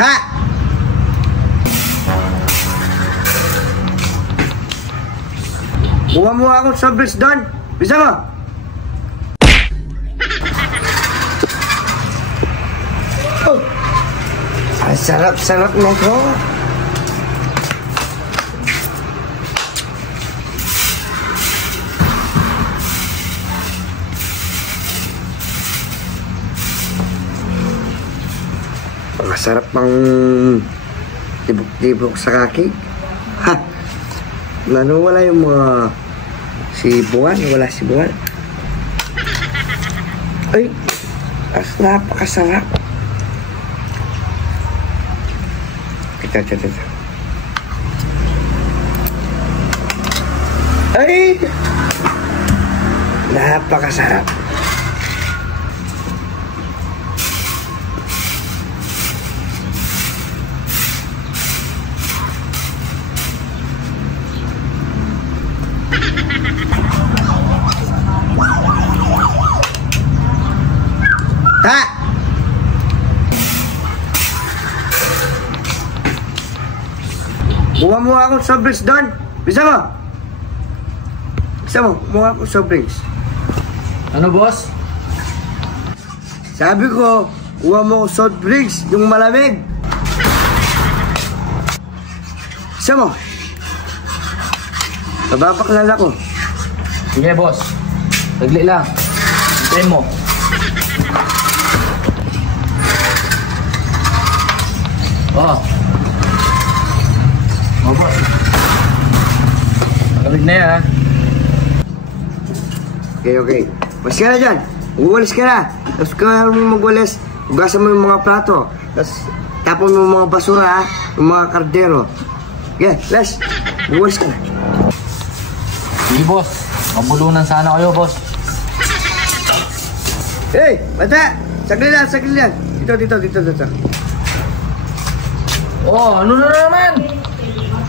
Ta! Buha mo akong sobrang doon. Bisa mo? Oh. Ang sarap-sarap na ito. Masarap pang tibok-tibok sa kaki. Ha! Wala yung mga sibuan. Wala sibuan. Ay! Napakasarap. Ito. Ay! Napakasarap. Ta! Buha mo akong soft drinks doon. Bisa mo? Buha akong soft drinks. Ano, boss? Sabi ko, buha mo akong soft drinks, yung malamig. Bisa mo? Nababaklala ko. Sige, boss. Tagli lang. Hintayin mo. Oh, boss. Malamig na yan, ha? Okay. Mas ka na dyan. Uwalis ka na. Tapos ka mo magwalis. Ugasan mo yung mga plato. Tapos tapon mo yung mga basura, ha? Yung mga kardero. Okay, Les. Uwalis ka na. Sige, boss. Mabulunan sana kayo, boss. Hey, bata! Saglit lang. Dito. Oh, ano na naman?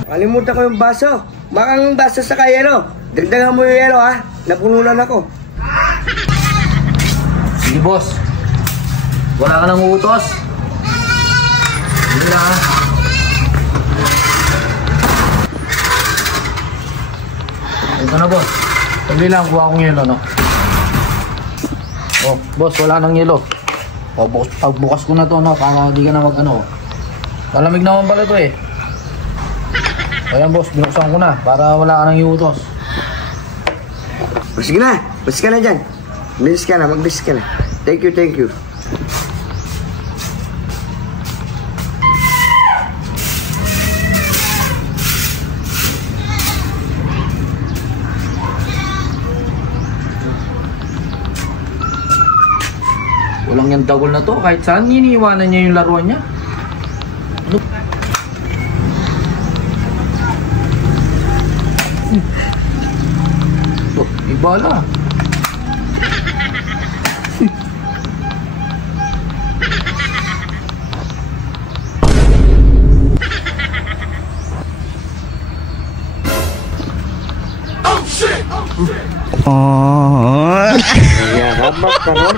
Kalimutan ko yung baso. Makang baso sa yelo. Dagdagan mo yung yelo, ha? Napunulan ako. Sige, boss. Wala ka nang utos. Sige na, ha? Ito na, boss. Sagli lang, kuha akong yelo, no? Oh, boss, wala nang yelo. Pagbukas ko na to, no? Para di ka na mag-ano. Malamig naman pala ito, eh. Ayan, boss, binuksan ko na para wala ka nang iutos. Sige na. Basta ka na dyan. Mag-bis ka na. Thank you. Walang yung dagol na to. Kahit saan, iniiwanan niya yung laruan niya. Ano? Oh, ibala. Oh, ya, apa karon?